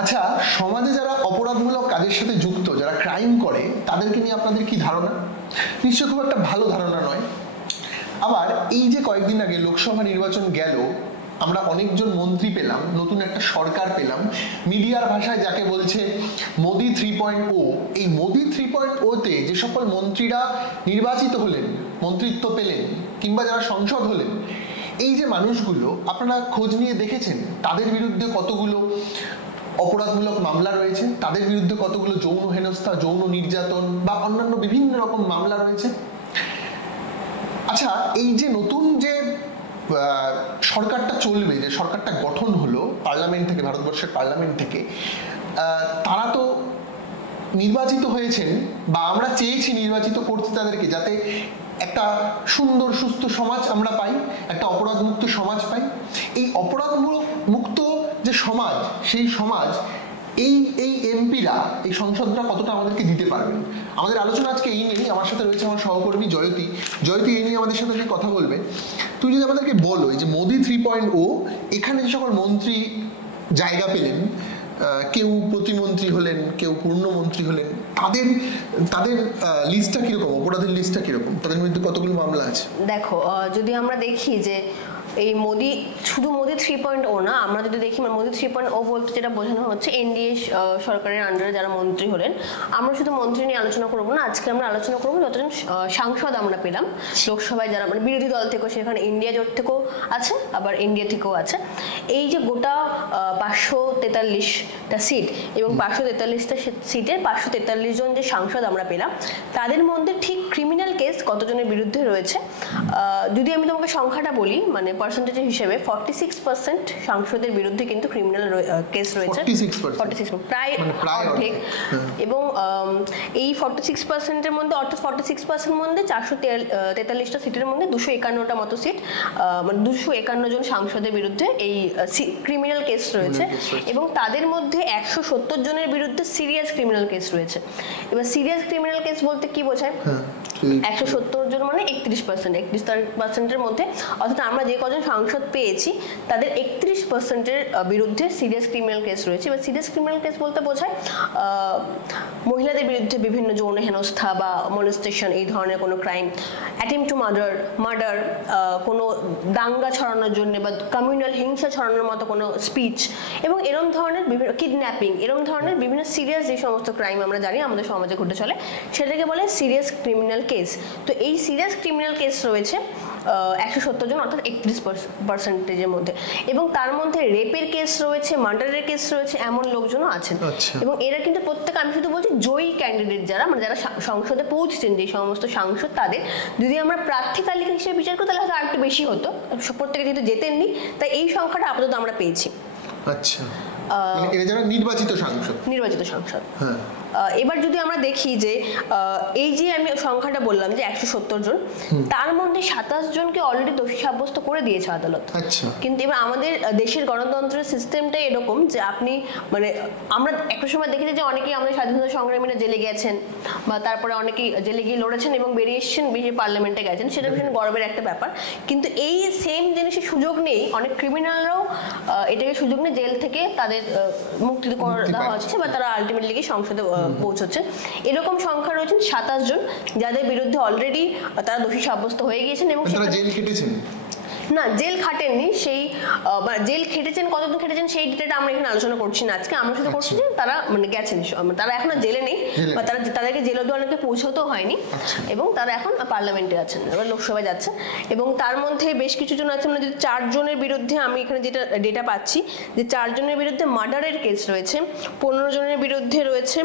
আচ্ছা, সমাজে যারা অপরাধমূলক কাজের সাথে যুক্ত, যারা ক্রাইম করে, তাদেরকে নিয়ে আপনাদের কি ধারণা? নিশ্চয়ই খুব একটা ভালো ধারণা নয়। আবার এই যে কয়েকদিন আগে লোকসভা নির্বাচন গেল, আমরা অনেকজন মন্ত্রী পেলাম, নতুন একটা সরকার পেলাম, মিডিয়ার ভাষায় যাকে বলছে মোদি 3.0। এই মোদি 3.0-তে যে সকল মন্ত্রীরা নির্বাচিত হলেন, মন্ত্রিত্ব পেলেন, কিংবা যারা সংসদ হলেন, এই যে মানুষগুলো, আপনারা খোঁজ নিয়ে দেখেছেন তাদের বিরুদ্ধে কতগুলো অপরাধমূলক মামলা রয়েছে, তাদের বিরুদ্ধে কতগুলো যৌন হেনস্থা, যৌন নির্যাতন বা অন্যান্য বিভিন্ন রকম মামলা রয়েছে? আচ্ছা, এই যে নতুন যে সরকারটা চলবে, যে সরকারটা গঠন হলো পার্লামেন্ট থেকে, ভারতবর্ষের পার্লামেন্ট থেকে, তারা তো নির্বাচিত হয়েছেন, বা আমরা চেয়েছি নির্বাচিত করতে তাদেরকে, যাতে একটা সুন্দর সুস্থ সমাজ আমরা পাই, একটা অপরাধমুক্ত সমাজ পাই। এই অপরাধমুক্ত যে সমাজ, সেই সমাজ এই এমপিরা, এই সংসদরা কতটা আমাদেরকে দিতে পারবেন? আমাদের আলোচনা আজকে এই নিয়েই। আমার সাথে রয়েছে আমার সহকর্মী জয়তী। জয়তী এই নিয়ে আমাদের সাথে কথা বলবে। তুই যদি আমাদেরকে বলো, এই যে মোদি 3.0, এখানে যে সকল মন্ত্রী জায়গা পেলেন, কেউ প্রতিমন্ত্রী হলেন, কেউ পূর্ণমন্ত্রী হলেন, তাদের লিস্টটা কিরকম, অপরাধের লিস্টটা কিরকম, তাদের মধ্যে কতগুলো মামলা আছে? দেখো, যদি আমরা দেখি যে এই মোদি, শুধু মোদি 3.0 না, আমরা যদি দেখি মোদি 3.0 বলতে যেটা বোঝানো হচ্ছে এনডিএ সরকারের আন্ডারে যারা মন্ত্রী হলেন। আমরা শুধু মন্ত্রী নিয়ে আলোচনা করবো না, আজকে আমরা আলোচনা করবো যতজন সাংসদ আমরা পেলাম লোকসভায়, যারা মানে বিরোধী দল থেকেও, সেখানে ইন্ডিয়া জোট থেকেও আছে, আবার ইন্ডিয়া থেকেও আছে। এই যে গোটা 543টা সিট এবং 543টা সিটের 543 জন যে সাংসদ আমরা পেলাম, তাদের মধ্যে ঠিক ক্রিমিনাল কেস কতজনের বিরুদ্ধে রয়েছে, যদি আমি তোমাকে সংখ্যাটা বলি, মানে পার্সেন্টেজ হিসেবে 46% সাংসদের বিরুদ্ধে কিন্তু ক্রিমিনাল কেস রয়েছে। 46 প্রায় অর্ধেক। এবং এই 46%-এর মধ্যে, অর্থাৎ 46% মধ্যে 443টা সিটের মধ্যে 251টা মতো সিট, মানে 251 জন সাংসদের বিরুদ্ধে এই ক্রিমিনাল কেস রয়েছে। এবং তাদের মধ্যে 170 জনের বিরুদ্ধে সিরিয়াস ক্রিমিনাল কেস রয়েছে। এবার সিরিয়াস ক্রিমিনাল কেস বলতে কি বোঝায়? 170 জন মানে 31%-এর মধ্যে, অর্থাৎ আমরা যে কজন সাংসদ পেয়েছি তাদের 31%-এর বিরুদ্ধে সিরিয়াস ক্রিমিনাল কেস রয়েছে। এবার সিরিয়াস ক্রিমিনাল কেস বলতে বোঝায় মহিলাদের বিরুদ্ধে বিভিন্ন যৌন হেনস্থা বা মলেস্টেশন, এই ধরনের কোনো ক্রাইম, অ্যাটেম্পট টু মার্ডার, কোনো দাঙ্গা ছড়ানোর জন্য বা কমিউনাল হিংসা ছড়ানোর মতো কোনো স্পিচ, এবং এরম ধরনের বিভিন্ন কিডন্যাপিং, এরম ধরনের বিভিন্ন সিরিয়াস যে সমস্ত ক্রাইম আমরা জানি আমাদের সমাজে ঘটে চলে, সেটাকে বলে সিরিয়াস ক্রিমিনাল কেস। তো এই সিরিয়াস ক্রিমিনাল কেস রয়েছে 170 জন, অর্থাৎ 31%-এর মধ্যে। এবং তার মধ্যে রেপের কেস রয়েছে, মার্ডারের কেস রয়েছে, এমন লোকজনও আছেন। এবং এরা কিন্তু প্রত্যেক, আমি শুধু বলছি জয়ী ক্যান্ডিডেট যারা, মানে যারা সংসদে পৌঁছেছেন, যে সমস্ত সাংসদ, তাদের যদি আমরা প্রার্থী তালিকা হিসেবে বিচার করি তাহলে হয়তো আরেকটু বেশি হতো। প্রত্যেকে যেহেতু জেতেননি, তাই এই সংখ্যাটা আপাতত আমরা পেয়েছি। আচ্ছা, এরা যারা নির্বাচিত সাংসদ। হ্যাঁ। এবার যদি আমরা দেখি যে এই যে আমি সংখ্যাটা বললাম যে 170 জন, তার মধ্যে 27 জনকে অলরেডি দোষী সাব্যস্ত করে দিয়েছে আদালত। কিন্তু এবার আমাদের দেশের গণতন্ত্রের সিস্টেমটা এরকম যে আপনি, মানে আমরা একটা সময় দেখেছি যে অনেকেই আমাদের স্বাধীনতা সংগ্রামীরা জেলে গেছেন, বা তারপরে অনেকেই জেলে গিয়ে লড়েছেন এবং বেরিয়ে এসেছেন, পার্লামেন্টে গেছেন, সেটা ভীষণ গর্বের একটা ব্যাপার। কিন্তু এই সেম জিনিসের সুযোগ নেই, অনেক ক্রিমিনালরাও এটাকে সুযোগ নেই, জেল থেকে তাদের মুক্তি দেওয়া হচ্ছে, বা তারা আলটিমেটলি গিয়ে সংসদে পৌঁছচ্ছে। এরকম সংখ্যা রয়েছেন 27 জন, যাদের বিরুদ্ধে অলরেডি তারা দোষী সাব্যস্ত হয়ে গিয়েছেন এবং তারা জেল খেটেছেন। না, জেল খাটেননি, সেই জেল খেটেছেন, কতদিন খেটেছেন সেই ডিটেলটা আমরা এখানে আলোচনা করছি না আজকে। আমরা শুধু করছি যে তারা মানে গেছেন, তারা এখন জেলে নেই, বা তাদেরকে জেল অবধি অনেকে পৌঁছতেও হয়নি, এবং তারা এখন পার্লামেন্টে আছেন, এবার লোকসভায় যাচ্ছে। এবং তার মধ্যে বেশ কিছু জন আছে, মানে যদি 4 জনের বিরুদ্ধে, আমি এখানে যেটা ডেটা পাচ্ছি যে 4 জনের বিরুদ্ধে মার্ডারের কেস রয়েছে, 15 জনের বিরুদ্ধে রয়েছে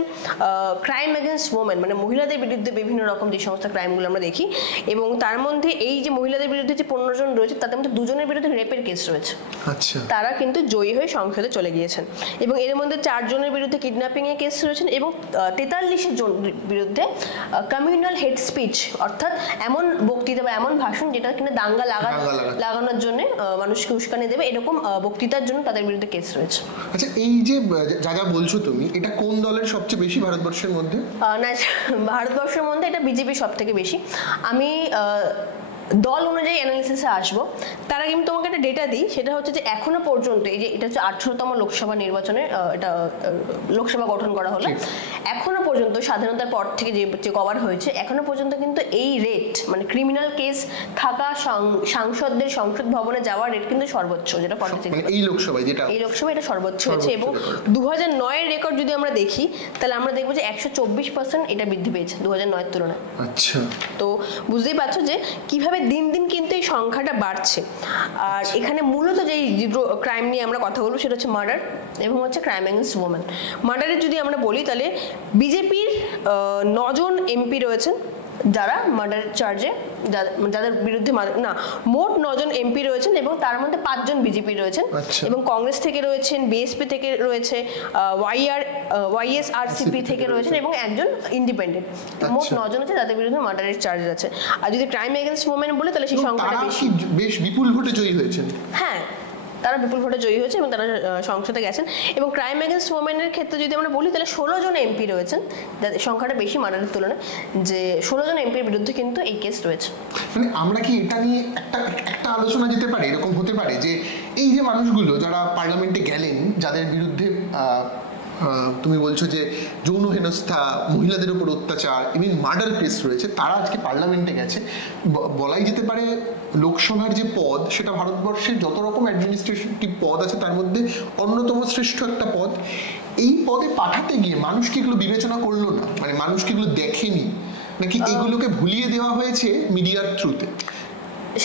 ক্রাইম এগেনস্ট ওমেন, মানে মহিলাদের বিরুদ্ধে বিভিন্ন রকম যে সমস্ত ক্রাইমগুলো আমরা দেখি। এবং তার মধ্যে এই যে মহিলাদের বিরুদ্ধে যে 15 জন রয়েছে, তাদের মধ্যে 2 জনের বিরুদ্ধে রেপের কেস রয়েছে। আচ্ছা, তারা কিন্তু জয়ী হয়ে সংসদে চলে গিয়েছেন। এবং এর মধ্যে 4 জনের বিরুদ্ধে কিডন্যাপিং এর কেস রয়েছে, এবং 43 জনের বিরুদ্ধে কমিউনাল হেড স্পিচ, অর্থাৎ এমন বক্তৃতা বা এমন ভাষণ যেটা কিনা দাঙ্গা লাগানোর জন্য মানুষকে উস্কানি দেবে, এরকম বক্তৃতার জন্য তাদের বিরুদ্ধে কেস রয়েছে। আচ্ছা, এই যে যা বলছো তুমি, এটা কোন দলের সবচেয়ে বেশি ভারতবর্ষের মধ্যে? না, ভারতবর্ষের মধ্যে এটা বিজেপি সব থেকে বেশি। আমি দল অনুযায়ী অ্যানালিসিসে আসবো, তারা কিন্তু তোমাকে একটা ডেটা দিই, সেটা হচ্ছে যে এখনো পর্যন্ত এই যে এটা হচ্ছে 18তম লোকসভা নির্বাচনে এটা লোকসভা গঠন করা হলো, এখনো পর্যন্ত স্বাধীনতার পর থেকে যে কভার হয়েছে এখনো পর্যন্ত কিন্তু এই রেট মানে ক্রিমিনাল কেস থাকা সাংসদদের সংসদ ভবনে যাওয়ার রেট কিন্তু সর্বোচ্চ, যেটা 46 এই লোকসভায় এটা সর্বোচ্চ হয়েছে। এবং 2009-এর রেকর্ড যদি আমরা দেখি তাহলে আমরা দেখবো যে 124% এটা বৃদ্ধি পেয়েছে 2009-এর তুলনায়। আচ্ছা, তো বুঝতেই পারছো যে কিভাবে দিন দিন কিন্তু এই সংখ্যাটা বাড়ছে। আর এখানে মূলত যে ক্রাইম নিয়ে আমরা কথা বলবো সেটা হচ্ছে মার্ডার এবং হচ্ছে ক্রাইম এগেইনস্ট ওমেন। মার্ডারের যদি আমরা বলি তাহলে বিজেপির 9 জন এমপি রয়েছেন যারা মার্ডার চার্জে, যাদের বিরুদ্ধে মোট 9 জন এমপি রয়েছেন এবং তার মধ্যে 5 জন বিজেপি রয়েছেন এবং কংগ্রেস থেকে রয়েছেন, বিএসপি থেকে রয়েছে, ওয়াইএসআরসিপি থেকে রয়েছেন এবং একজন ইন্ডিপেন্ডেন্ট। মোট 9 জন আছে যাদের বিরুদ্ধে মার্ডারের চার্জ আছে। আর যদি ক্রাইম এগেইনস্ট ওমেন বলে তাহলে সেই সংখ্যাটা বেশ বিপুল ভোটে জয়ী হয়েছেন। হ্যাঁ, তারা বিপুল ভোটে জয়ী হয়েছে এবং তারা সংসদে গেছেন। এবং ক্রাইম এগেইনস্ট ওমেনের ক্ষেত্রে যদি আমরা বলি তাহলে 16 জন এমপি রয়েছেন, যাদের সংখ্যাটা বেশি মার্ডারের তুলনায়, যে 16 জন এমপির বিরুদ্ধে কিন্তু এই কেস রয়েছে। মানে আমরা কি এটা নিয়ে একটা আলোচনা যেতে পারে, এরকম হতে পারে যে এই যে মানুষগুলো যারা পার্লামেন্টে গেলেন, যাদের বিরুদ্ধে তুমি বলছো যে যৌন হেনস্থা, মহিলাদের উপর অত্যাচার এবং মার্ডার কেস রয়েছে, তারা আজকে পার্লামেন্টে গেছে, বলাই যেতে পারে লোকসভার যে পদ সেটা ভারতবর্ষের যত রকম অ্যাডমিনিস্ট্রেটিভ পদ আছে তার মধ্যে অন্যতম শ্রেষ্ঠ একটা পদ। এই পদে পাঠাতে গিয়ে মানুষ কি এগুলো বিবেচনা করলো না? মানে মানুষ কি এগুলো দেখেনি, নাকি এগুলোকে ভুলিয়ে দেওয়া হয়েছে মিডিয়ার থ্রুতে?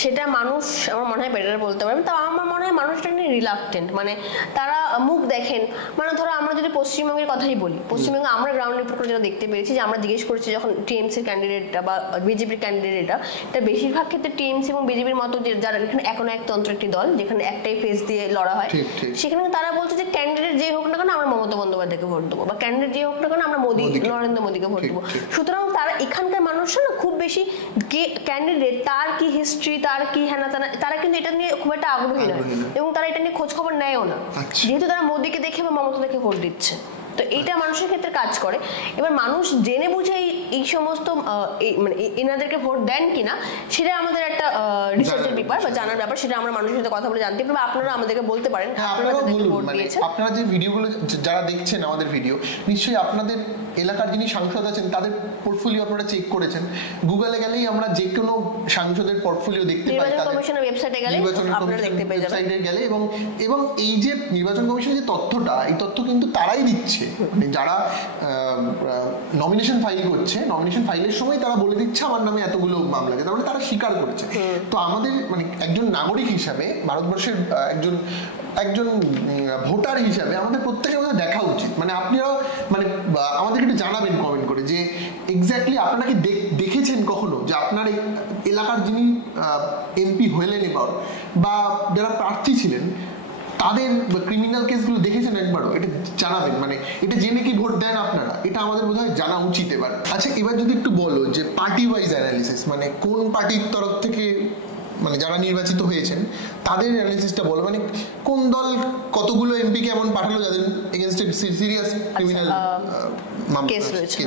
সেটা মানুষ আমার মনে হয় বেটার বলতে পারবে। তা আমার মনে হয় মানুষটা নিয়ে রিলাক্টেন্ট, মানে তারা মুখ দেখেন। মানে ধরো আমরা যদি পশ্চিমবঙ্গের কথাই বলি, পশ্চিমবঙ্গে আমরা গ্রাউন্ড রিপোর্ট করে যেটা দেখতে পেরেছি, যে আমরা জিজ্ঞেস করেছি যখন টিএমসির ক্যান্ডিডেটটা বা বিজেপির ক্যান্ডিডেটটা, এটা বেশিরভাগ ক্ষেত্রে টিএমসি এবং বিজেপির মতো যে যারা এখানে এখনো একতন্ত্র একটি দল যেখানে একটাই ফেস দিয়ে লড়া হয়, সেখানে তারা বলছে যে ক্যান্ডিডেট যে হোক না কেন আমরা মমতা বন্দ্যোপাধ্যায়কে ভোট দেবো, বা ক্যান্ডিডেট যে হোক না কেন আমরা নরেন্দ্র মোদীকে ভোট দেবো। সুতরাং তারা এখানকার মানুষরা না খুব বেশি ক্যান্ডিডেট তার কি হিস্ট্রি, তার কি হ্যানা তারা কিন্তু এটা নিয়ে খুব একটা আগ্রহী নয় এবং তারা এটা নিয়ে খোঁজ খবর নেয়ও না, যেহেতু তারা মোদীকে দেখে বা মমতা দেখে ভোট দিচ্ছে। তো এইটা মানুষের ক্ষেত্রে কাজ করে। এবার মানুষ জেনে বুঝে এই সমস্ত মানে এনাদেরকে ভোট দেন কিনা সেটা আমাদের একটা রিসার্চের ব্যাপার বা জানার ব্যাপার, সেটা আমরা মানুষের সাথে কথা বলে জানতে পারবো। আপনারা আমাদেরকে বলতে পারেন আপনারা যে ভিডিওগুলো যারা দেখছেন আমাদের ভিডিও, নিশ্চয়ই আপনাদের এলাকার যিনি সাংসদ আছেন তাদের পোর্টফোলিও আপনারা চেক করেছেন। গুগলে গেলেই আমরা যে কোনো সাংসদের পোর্টফোলিও দেখতে পাই, নির্বাচন কমিশনের ওয়েবসাইটে গেলে আপনারা দেখতে পেয়ে যাবেন। গেলে এবং এই যে নির্বাচন কমিশনের যে তথ্যটা, এই তথ্য কিন্তু তারাই দিচ্ছে, মানে যারা নমিনেশন ফাইল করছে, নমিনেশন ফাইলের সময় তারা বলে দিচ্ছে আমার নামে এতগুলো মামলা, তার মানে তারা স্বীকার করেছে। তো আমাদের মানে একজন নাগরিক হিসাবে, ভারতবর্ষের একজন ভোটার হিসাবে আমাদের প্রত্যেকের মধ্যে দেখা উচিত। মানে আপনারাও মানে আমাদেরকে একটু জানাবেন কমেন্ট করে যে এক্স্যাক্টলি আপনারা কি দেখেছেন কখনো যে আপনার এলাকার যিনি এমপি হলেন এবার বা যারা প্রার্থী ছিলেন তাদের ক্রিমিনাল কেসগুলো দেখেছেন একবারও? এটা জানাবেন, মানে এটা জেনে কি ভোট দেন আপনারা, এটা আমাদের বোধহয় জানা উচিত এবার। আচ্ছা, এবার যদি একটু বলো যে পার্টি ওয়াইজ অ্যানালিসিস, মানে কোন পার্টির তরফ থেকে মানে যারা নির্বাচিত হয়েছেন তাদের অ্যানালিসিসটা বলো, মানে কোন দল কতগুলো এমপি কে এমন পাঠালো যাদের এগেইনস্ট সিরিয়াস ক্রিমিনাল কেস রয়েছে।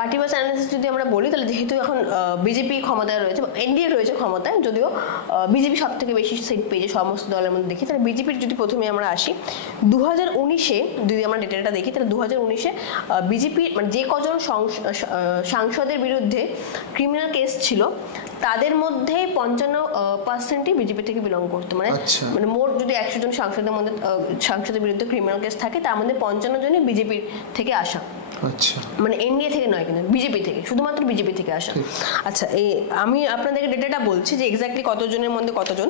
পার্টি ওয়াইজ অ্যানালিসিস যদি আমরা বলি তাহলে যেহেতু এখন বিজেপি ক্ষমতায় রয়েছে, এনডিএ রয়েছে ক্ষমতায়, যদিও বিজেপি সব থেকে বেশি সিট পেয়েছে সমস্ত দলের মধ্যে দেখি, তাহলে বিজেপির যদি প্রথমে আমরা আসি 2019-এ যদি আমরা ডেটাটা দেখি তাহলে 2019-এ বিজেপির মানে যে কজন সাংসদের বিরুদ্ধে ক্রিমিনাল কেস ছিল তাদের মধ্যে 55%ই বিজেপি থেকে বিলং করতো। মানে মোট যদি 100 জন সাংসদের বিরুদ্ধে ক্রিমিনাল কেস থাকে তার মধ্যে 55 জনই বিজেপির থেকে আসা। আচ্ছা, মানে এনডিএ থেকে নয়, কিন্তু বিজেপি থেকে, শুধুমাত্র বিজেপি থেকে আসা। আচ্ছা, আমি আপনাদেরকে ডেটাটা বলছি যে এক্স্যাক্টলি কতজনের মধ্যে কতজন।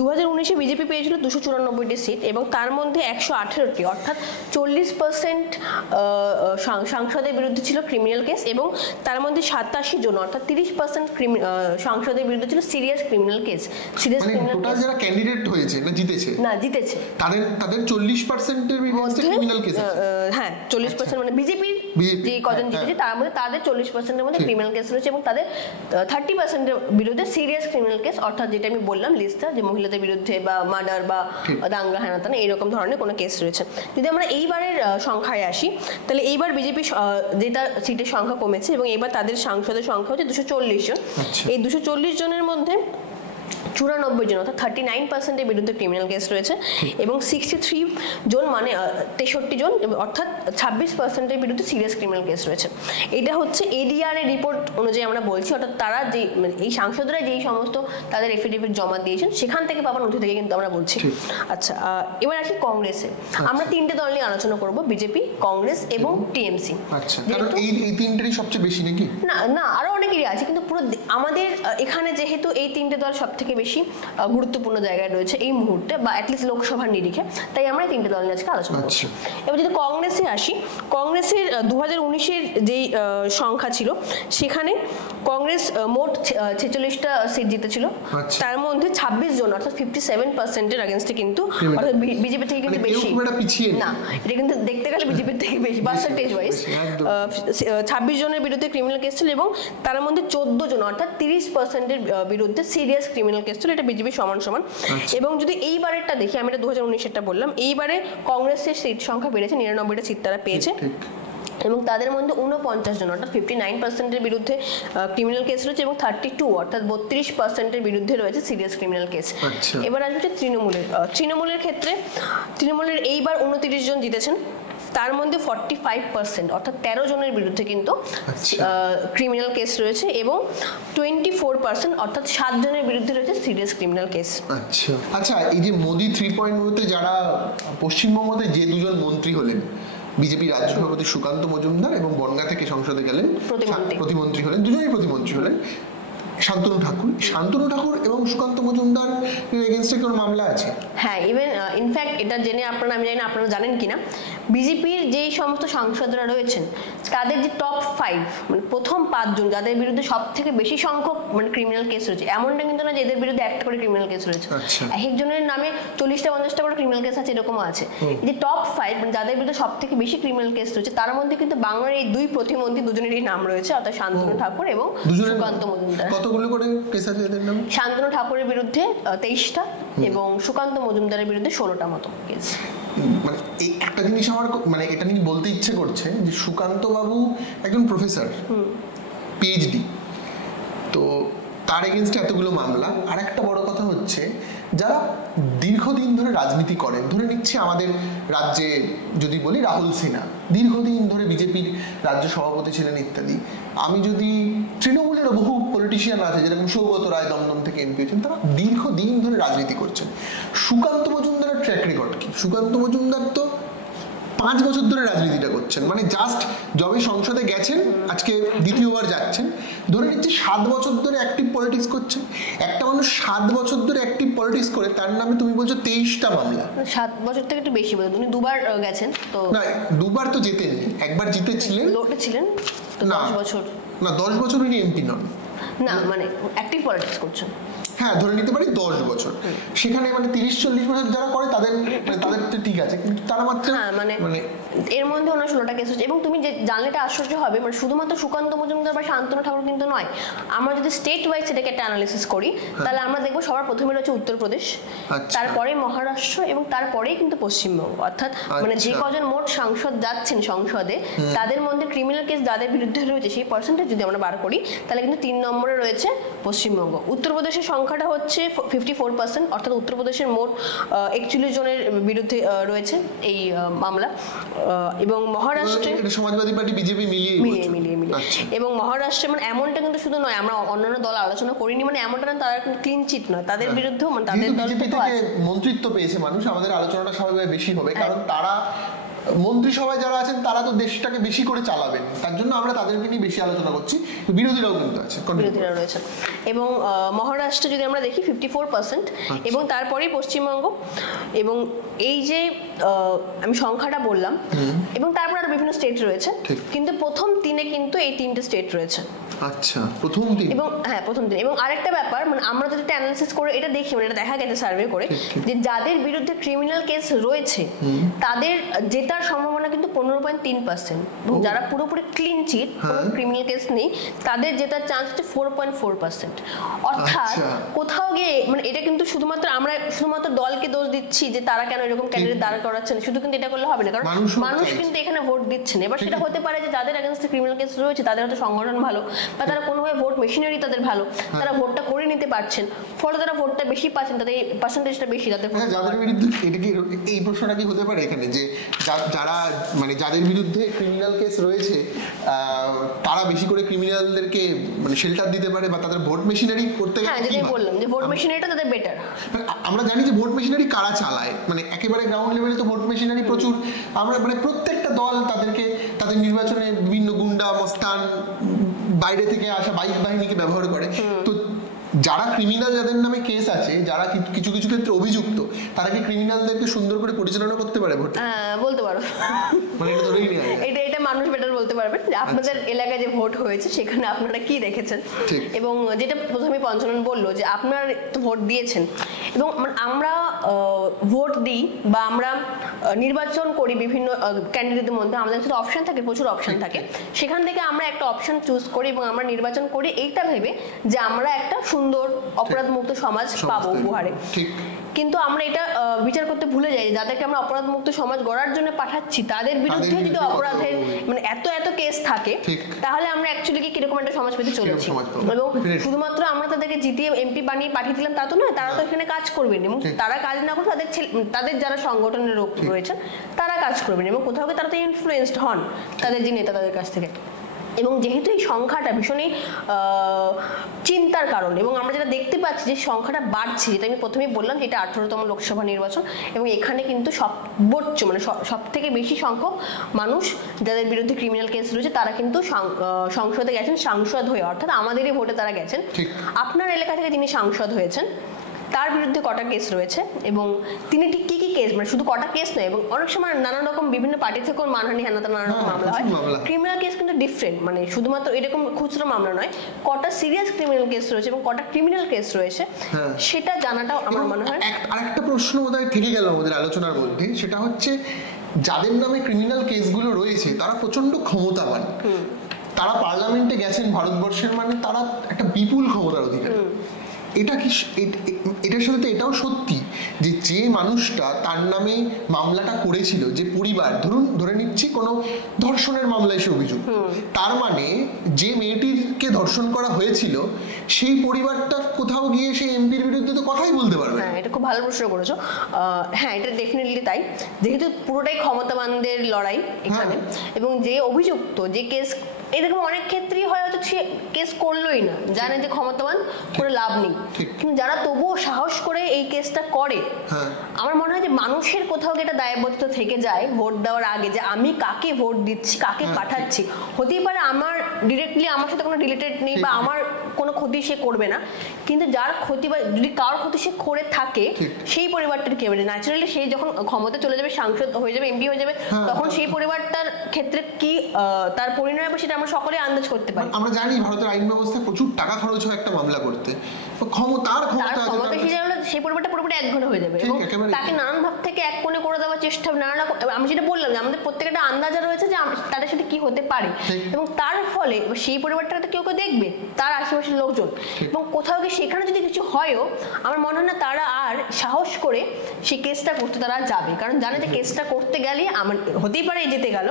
2019-এ বিজেপি পেয়েছিল 294টি সিট এবং তার মধ্যে 118টি অর্থাৎ 40% সাংসদের বিরুদ্ধে ছিল ক্রিমিনাল কেস এবং তার মধ্যে 87 জন অর্থাৎ 30% সাংসদের বিরুদ্ধে ছিল serious criminal case. Serious criminal case যারা ক্যান্ডিডেট হয়েছে না জিতেছে তাদের 40% এর বিরুদ্ধে ক্রিমিনাল কেস আছে। হ্যাঁ, 40% মানে বিজেপি বিজেপির যে কজন জিতেছে তার মধ্যে তাদের 40%-এর মধ্যে ক্রিমিনাল কেস রয়েছে এবং তাদের 30%-এর বিরুদ্ধে সিরিয়াস ক্রিমিনাল কেস, অর্থাৎ যেটা আমি বললাম লিস্টটা, যে মহিলাদের বিরুদ্ধে বা মার্ডার বা দাঙ্গা হেনস্থান এরকম ধরনের কোনো কেস রয়েছে। যদি আমরা এইবারের সংখ্যায় আসি, তাহলে এইবার বিজেপি যেটা সিটের সংখ্যা কমেছে এবং এবার তাদের সাংসদের সংখ্যা হচ্ছে 240 জন। এই 240 জনের মধ্যে 94 জন অর্থাৎ 39%-এর বিরুদ্ধে ক্রিমিনাল কেস রয়েছে এবং 63 জন মানে 63 জন অর্থাৎ 26%-এর বিরুদ্ধে সিরিয়াস ক্রিমিনাল কেস রয়েছে। এটা হচ্ছে এডিআর এর রিপোর্ট অনুযায়ী আমরা বলছি, অর্থাৎ তারা যে এই সাংসদরা যেই সমস্ত তাদের এফিডেভিট জমা দিয়েছেন সেখান থেকে পাওয়া নথি থেকে কিন্তু আমরা বলছি। আচ্ছা, এবার আসি কংগ্রেসে। আমরা তিনটে দল নিয়ে আলোচনা করব, বিজেপি, কংগ্রেস এবং টিএমসি। আচ্ছা, কারণ এই তিনটেরই সবচেয়ে বেশি নাকি? না না, আরো অনেকেরই আছে, কিন্তু পুরো আমাদের এখানে যেহেতু এই তিনটে দল সবথেকে বেশি গুরুত্বপূর্ণ জায়গায় রয়েছে এই মুহূর্তে, বা অ্যাটলিস্ট লোকসভার নিরিখে, তাই আমরা এই তিনটে দল নিয়ে আজকে আলোচনা করছি। এবার যদি কংগ্রেসে আসি, কংগ্রেসের 2019-এর যেই সংখ্যা ছিল সেখানে কংগ্রেস মোট 46টা সিট জিতেছিল, তার মধ্যে 26 জন অর্থাৎ 57%-এর এগেইনস্টে কিন্তু, অর্থাৎ বিজেপি থেকে কিন্তু বেশি না, এটা কিন্তু দেখতে গেলে বিজেপির থেকে বেশি পার্সেন্টেজ ওয়াইজ। 26 জনের বিরুদ্ধে ক্রিমিনাল কেস ছিল এবং তার মধ্যে 14 জন অর্থাৎ 30%-এর বিরুদ্ধে সিরিয়াস ক্রিমিনাল কেস ছিল। এটা বিজেপি সমান সমান। এবং যদি এইবারেরটা দেখি, আমি এটা 2019-এরটা বললাম, এইবারে কংগ্রেসের সিট সংখ্যা বেড়েছে, 99টা সিট তারা পেয়েছে এবং তাদের মধ্যে 49 জন অর্থাৎ 59%-এর বিরুদ্ধে ক্রিমিনাল কেস রয়েছে এবং 32 অর্থাৎ 32%-এর বিরুদ্ধে রয়েছে সিরিয়াস ক্রিমিনাল কেস। এবার আসছে তৃণমূলের ক্ষেত্রে, তৃণমূলের এইবার 29 জন জিতেছেন, তার মধ্যে 45% অর্থাৎ 13 জনের বিরুদ্ধে কিন্তু ক্রিমিনাল কেস রয়েছে এবং 24% অর্থাৎ 7 জনের বিরুদ্ধে রয়েছে সিরিয়াস ক্রিমিনাল কেস। আচ্ছা, এই যে মোদি 3.0-তে যারা পশ্চিমবঙ্গতে যে দুজন মন্ত্রী হলেন, বিজেপি রাজ্য সভাপতি সুকান্ত মজুমদার এবং বনগাঁ থেকে সংসদে গেলেন প্রতিমন্ত্রী হলেন, দুজনেই প্রতিমন্ত্রী হলেন, শান্তনু ঠাকুর এবং সুকান্ত মজুমদার এগেইনস্টে কোনো মামলা আছে? হ্যাঁ, ইভেন ইনফ্যাক্ট এটা জেনে আপনারা, আমি জানি না আপনারা জানেন কিনা, বিজেপির যেই সমস্ত সাংসদরা রয়েছেন তাদের যে টপ 5 মানে প্রথম 5 জন যাদের বিরুদ্ধে সব থেকে বেশি সংখ্যক মানে ক্রিমিনাল কেস রয়েছে, এমনটা কিন্তু না যে এদের বিরুদ্ধে একটা করে ক্রিমিনাল কেস রয়েছে, এক একজনের নামে 40টা 50টা করে ক্রিমিনাল কেস আছে, এরকমও আছে। যে টপ 5 মানে যাদের বিরুদ্ধে সব থেকে বেশি ক্রিমিনাল কেস রয়েছে তার মধ্যে কিন্তু বাংলার এই দুই প্রতিমন্ত্রী দুজনেরই নাম রয়েছে, অর্থাৎ শান্তনু ঠাকুর এবং সুকান্ত মজুমদার। কতগুলো করে কেস আছে এদের নাম? শান্তনু ঠাকুরের বিরুদ্ধে 23টা এবং সুকান্ত মজুমদারের বিরুদ্ধে 16টা মতো কেস। মানে এই একটা জিনিস আমার মানে এটা নিয়ে বলতে ইচ্ছে করছে যে সুকান্ত বাবু একজন প্রফেসর, পিএইচডি, তো তার এগেইনস্টে এতগুলো মামলা। আর একটা বড় কথা হচ্ছে যারা দীর্ঘদিন ধরে রাজনীতি করেন, ধরে নিচ্ছে আমাদের রাজ্যে যদি বলি রাহুল সিনহা দীর্ঘদিন ধরে বিজেপির রাজ্য সভাপতি ছিলেন ইত্যাদি। আমি যদি তৃণমূলের বহু পলিটিশিয়ান আছে যেরকম সৌগত রায় দমদম থেকে এমপি হয়েছেন, তারা দীর্ঘদিন ধরে রাজনীতি করছেন। সুকান্ত মজুমদারের ট্র্যাক রেকর্ড কি? সুকান্ত মজুমদার তো 5 বছর ধরে রাজনীতিটা করছেন, মানে জাস্ট যবে সংসদে গেছেন আজকে দ্বিতীয়বার যাচ্ছেন, ধরে নিচ্ছে 7 বছর ধরে অ্যাক্টিভ পলিটিক্স করছেন। একটা মানুষ 7 বছর ধরে অ্যাক্টিভ পলিটিক্স করে তার নামে তুমি বলছো 23টা মামলা। 7 বছর থেকে একটু বেশি বলতো, উনি দুবার গেছেন তো। না, দুবার তো জিতেননি, একবার জিতেছিলেন, লোটে ছিলেন তো 10 বছর। না, 10 বছর উনি এমপি নন, না মানে অ্যাক্টিভ পলিটিক্স করছেন। হ্যাঁ, ধরে নিতে পারি 10 বছর। সেখানে মানে 30-40 বছর যারা করে তাদের তো ঠিক আছে, কিন্তু তারা মাত্র মানে এর মধ্যে ওনার 16টা কেস হচ্ছে। এবং তুমি যে জানলেটা আশ্চর্য হবে, মানে শুধুমাত্র সুকান্ত মজুমদার বা শান্তনু ঠাকুর কিন্তু নয়, আমরা যদি স্টেট ওয়াইজ সেটাকে একটা অ্যানালিসিস করি তাহলে আমরা দেখবো সবার প্রথমে রয়েছে উত্তরপ্রদেশ, তারপরে মহারাষ্ট্র এবং তারপরেই কিন্তু পশ্চিমবঙ্গ। অর্থাৎ মানে যে কজন মোট সাংসদ যাচ্ছেন সংসদে তাদের মধ্যে ক্রিমিনাল কেস যাদের বিরুদ্ধে রয়েছে সেই পার্সেন্টেজ যদি আমরা বার করি তাহলে কিন্তু 3 নম্বরে রয়েছে পশ্চিমবঙ্গ। উত্তরপ্রদেশের সংখ্যাটা হচ্ছে 54%, অর্থাৎ উত্তরপ্রদেশের মোট 41 জনের বিরুদ্ধে রয়েছে এই মামলা। এবং মহারাষ্ট্রে সমাজবাদী পার্টি বিজেপি মিলিয়ে এবং মহারাষ্ট্রে মানে এমনটা কিন্তু শুধু নয়, আমরা অন্যান্য দল আলোচনা করিনি, মানে এমনটা না তারা কিন্তু ক্লিন চিট নয়, তাদের বিরুদ্ধেও মানে তাদের দল থেকে মন্ত্রিত্ব পেয়েছে মানুষ, আমাদের আলোচনাটা স্বাভাবিকভাবে বেশি হবে, কারণ তারা মন্ত্রিসভায় যারা আছেন তারা তো দেশটাকে বেশি করে চালাবেন, তার জন্য আমরা তাদেরকে নিয়ে বেশি আলোচনা করছি। বিরোধীরাও কিন্তু আছে, বিরোধীরা রয়েছে। এবং মহারাষ্ট্রে যদি আমরা দেখি 54% এবং তারপরেই পশ্চিমবঙ্গ। এবং এই যে আমি সংখ্যাটা বললাম, এবং তারপর আরো বিভিন্ন স্টেট রয়েছে, কিন্তু প্রথম 3-এ কিন্তু এই 3টে স্টেট রয়েছে। আচ্ছা, প্রথম 3? এবং হ্যাঁ, প্রথম 3। এবং আরেকটা ব্যাপার, মানে আমরা যদি অ্যানালিসিস করে এটা দেখি, মানে এটা দেখা গেছে সার্ভে করে, যে যাদের বিরুদ্ধে ক্রিমিনাল কেস রয়েছে তাদের জেতার সম্ভাবনা কিন্তু 15.3%, এবং যারা পুরোপুরি ক্লিন চিট, কোনো ক্রিমিনাল কেস নেই, তাদের জেতার চান্স হচ্ছে 4.4%। অর্থাৎ কোথাও গিয়ে মানে এটা কিন্তু শুধুমাত্র দলকে দোষ দিচ্ছি যে তারা কেন এরকম ক্যান্ডিডেট দাঁড় করাচ্ছেন, শুধু কিন্তু এটা করলে হবে না, কারণ মানুষ কিন্তু এখানে ভোট দিচ্ছে না। এবার সেটা হতে পারে যে যাদের এগেইনস্টে ক্রিমিনাল কেস রয়েছে তাদের হয়তো সংগঠন ভালো, বা তারা কোনোভাবে ভোট মেশিনারি তাদের ভালো, তারা ভোটটা করে নিতে পারছেন, ফলে তারা ভোটটা বেশি পাচ্ছেন, তাদের পার্সেন্টেজটা বেশি তাদের। যাদের বিরুদ্ধে এটা কি এই প্রশ্নটা কি হতে পারে এখানে যে যারা মানে যাদের বিরুদ্ধে ক্রিমিনাল কেস রয়েছে তারা বেশি করে ক্রিমিনালদেরকে মানে শেল্টার দিতে পারে বা তাদের ভোট মেশিনারি করতে গেলে? হ্যাঁ, যেটা বললাম যে ভোট মেশিনারিটা তাদের বেটার। আমরা জানি যে ভোট মেশিনারি কারা চালায়, মানে একেবারে গ্রাউন্ড লেভেলে তো ভোট মেশিনারি প্রচুর, আমরা মানে প্রত্যেকটা দল তাদেরকে তাদের নির্বাচনে বিভিন্ন গুন্ডা মস্তান বাইরে থেকে আসা বাইক বাহিনীকে ব্যবহার করে। তো যারা ক্রিমিনাল, যাদের নামে কেস আছে, যারা কিছু কিছু ক্ষেত্রে অভিযুক্ত, তারা কি ক্রিমিনালদেরকে সুন্দর করে পরিচালনা করতে পারে ভোট? বলতে পারো, মানে এটা মানুষ বেটার বলতে পারবেন যে আপনাদের এলাকায় যে ভোট হয়েছে সেখানে আপনারা কি দেখেছেন, এবং যেটা প্রথমে পঞ্চানন বললো যে আপনারা ভোট দিয়েছেন, এবং আমরা ভোট দিই বা আমরা নির্বাচন করি বিভিন্ন ক্যান্ডিডেটের মধ্যে, আমাদের কাছে অপশন থাকে, প্রচুর অপশন থাকে, সেখান থেকে আমরা একটা অপশন চুজ করি এবং আমরা নির্বাচন করি এইটা ভেবে যে আমরা একটা সুন্দর অপরাধ মুক্ত সমাজ পাবো উপহারে। কিন্তু আমরা এটা বিচার করতে ভুলে যাই যাদেরকে আমরা অপরাধ মুক্ত সমাজ গড়ার জন্য পাঠাচ্ছি তাদের বিরুদ্ধে যদি অপরাধের মানে এত কেস থাকে, তাহলে আমরা অ্যাকচুয়ালি কি কিরকম একটা সমাজ পেতে চলেছি। এবং শুধুমাত্র আমরা তাদেরকে জিতিয়ে এমপি বানিয়ে পাঠিয়ে দিলাম তা তো নয়, তারা তো এখানে কাজ করবেন, এবং তারা কাজ না করে তাদের যারা সংগঠনের লোক রয়েছেন তারা কাজ করবেন, এবং কোথাও তারা তো ইনফ্লুয়েসড হন তাদের যে নেতা তাদের কাছ থেকে। এবং যেহেতু এই সংখ্যাটা ভীষণই চিন্তার কারণ, এবং আমরা যেটা দেখতে পাচ্ছি যে সংখ্যাটা বাড়ছে, যেটা আমি প্রথমেই বললাম যে এটা 18তম লোকসভা নির্বাচন, এবং এখানে কিন্তু সর্বোচ্চ মানে সব থেকে বেশি সংখ্যক মানুষ যাদের বিরুদ্ধে ক্রিমিনাল কেস রয়েছে তারা কিন্তু সংসদে গেছেন সাংসদ হয়ে, অর্থাৎ আমাদেরই ভোটে তারা গেছেন। আপনার এলাকা থেকে যিনি সাংসদ হয়েছেন তার বিরুদ্ধে কটা কেস রয়েছে, এবং তিনি ঠিক কি কি কেস, মানে শুধু কটা কেস নয়, এবং অনেক সময় নানা রকম বিভিন্ন পার্টি থেকেও মানহানি হেনাতা নানা রকম মামলা হয়। ক্রিমিনাল কেস কিন্তু ডিফারেন্ট, মানে শুধুমাত্র এরকম খুচরো মামলা নয়, কটা সিরিয়াস ক্রিমিনাল কেস রয়েছে এবং কটা ক্রিমিনাল কেস রয়েছে সেটা জানাটাও আমার মনে হয়। আরেকটা প্রশ্ন বোধহয় থেকে গেল আমাদের আলোচনার মধ্যে, সেটা হচ্ছে যাদের নামে ক্রিমিনাল কেসগুলো রয়েছে তারা প্রচন্ড ক্ষমতাবান, তারা পার্লামেন্টে গেছেন ভারতবর্ষের, মানে তারা একটা বিপুল ক্ষমতার অধিকারী। এটা কি এটার সাথে তো এটাও সত্যি যে যে মানুষটা তার নামে মামলাটা করেছিল, যে পরিবার ধরে নিচ্ছি কোনো ধর্ষণের মামলায় সে অভিযোগ, তার মানে যে মেয়েটিকে ধর্ষণ করা হয়েছিল সেই পরিবারটা কোথাও গিয়ে সেই এমপির বিরুদ্ধে তো কথাই বলতে পারবে। হ্যাঁ, এটা খুব ভালো প্রশ্ন করেছো। হ্যাঁ, এটা ডেফিনেটলি তাই, যেহেতু পুরোটাই ক্ষমতাবানদের লড়াই এখানে, এবং যে অভিযুক্ত যে কেস এরকম অনেক ক্ষেত্রেই হয় হয়তো সে কেস করলোই না, জানে যে ক্ষমতাবান করে লাভ নেই, কিন্তু যারা তবুও সাহস করে এই কেসটা করে, আমার মনে হয় যে মানুষের কোথাও এটা দায়বদ্ধতা থেকে যায় ভোট দেওয়ার আগে, যে আমি কাকে ভোট দিচ্ছি, কাকে পাঠাচ্ছি। হতেই পারে আমার ডিরেক্টলি আমার সাথে কোনো রিলেটেড নেই বা আমার কোনো ক্ষতি সে করবে না, কিন্তু যার ক্ষতি বা যদি কারোর ক্ষতি সে করে থাকে সেই পরিবারটার কি হবে, ন্যাচারালি সেই যখন ক্ষমতা চলে যাবে, সাংসদ হয়ে যাবে, এমপি হয়ে যাবে, তখন সেই পরিবারটার ক্ষেত্রে কি তার পরিণয় হবে সেটা আমরা সকলে আন্দাজ করতে পারি। আমরা জানি ভারতের আইন ব্যবস্থায় প্রচুর টাকা খরচ হয় একটা মামলা করতে, সেই পরিবারটা পুরোপুরি এক ঘরে হয়ে যাবে, এবং তাকে নানান ভাব থেকে এক কোণে করে দেওয়ার চেষ্টা, নানা রকম, আমি যেটা বললাম যে আমাদের প্রত্যেকটা আন্দাজা রয়েছে যে তাদের সাথে কি হতে পারে, এবং তার ফলে সেই পরিবারটা কেউ কেউ দেখবে, তার আশেপাশের লোকজন, এবং কোথাও গিয়ে সেখানে যদি কিছু হয়ও আমার মনে হয় না তারা আর সাহস করে সেই কেসটা করতে তারা যাবে, কারণ জানে যে কেসটা করতে গেলে আমার হতেই পারে যেতে গেল।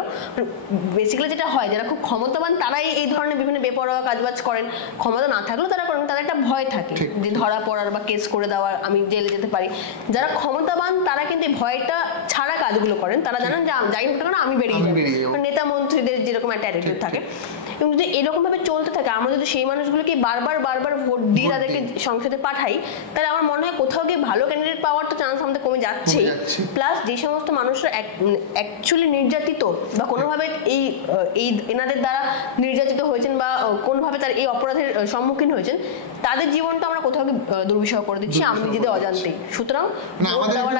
বেসিক্যালি যেটা হয়, যারা খুব ক্ষমতাবান তারাই এই ধরনের বিভিন্ন বেপরোয়া কাজবাজ করেন, ক্ষমতা না থাকলেও তারা করেন, তাদের একটা ভয় থাকে যে ধরা পড়ার বা কেস করে দেওয়ার, আমি জেলে যেতে পারি। যারা ক্ষমতাবান তারা কিন্তু ভয়টা ছাড়া কাজগুলো করেন, তারা জানেন যে যাই হোক না আমি বেরিয়ে যাবো, নেতা মন্ত্রীদের যেরকম একটা অ্যাটিটিউড থাকে। এবং যদি এরকম ভাবে চলতে থাকে, আমরা যদি সেই মানুষগুলোকে বারবার ভোট দিয়ে তাদেরকে সংসদে পাঠাই, তাহলে আমার মনে হয় কোথাও গিয়ে ভালো ক্যান্ডিডেট পাওয়ার তো চান্স আমাদের কমে যাচ্ছেই, প্লাস যে সমস্ত মানুষরা অ্যাকচুয়ালি নির্যাতিত বা কোনোভাবে এই এনাদের দ্বারা নির্যাতিত হয়েছেন বা কোনোভাবে তার এই অপরাধের সম্মুখীন হয়েছেন, তাদের জীবনটা আমরা কোথাও দুর্বিষহ করে দিচ্ছি আমি নিজেদের অজান্তেই। সুতরাং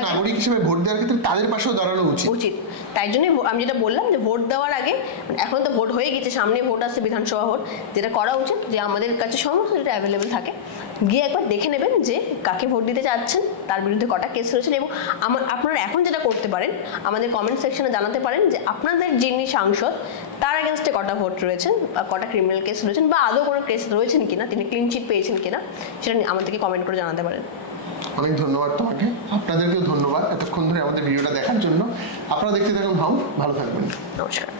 নাগরিক হিসেবে ভোট দেওয়ার ক্ষেত্রে তাদের পাশেও দাঁড়ানো উচিত। তাই জন্যই আমি যেটা বললাম যে ভোট দেওয়ার আগে, এখন তো ভোট হয়ে গেছে, সামনে ভোট আসছে বিধানসভা ভোট, যেটা করা উচিত যে আমাদের কাছে সমস্ত যেটা অ্যাভেলেবেল থাকে গিয়ে একবার দেখে নেবেন যে কাকে ভোট দিতে চাচ্ছেন, তার বিরুদ্ধে কটা কেস রয়েছে, এবং আপনারা এখন যেটা করতে পারেন আমাদের কমেন্ট সেকশনে জানাতে পারেন যে আপনাদের যিনি সাংসদ তার এগেনস্টে কটা ভোট রয়েছেন বা কটা ক্রিমিনাল কেস রয়েছেন বা আদৌ কোনো কেস রয়েছেন কিনা, তিনি ক্লিন চিট পেয়েছেন কিনা, সেটা আমাদেরকে কমেন্ট করে জানাতে পারেন। অনেক ধন্যবাদ তোমাকে, আপনাদেরকেও ধন্যবাদ এতক্ষণ ধরে আমাদের ভিডিওটা দেখার জন্য। আপনারা দেখতে থাকুন হাউন্ড, ভালো থাকবেন। নমস্কার।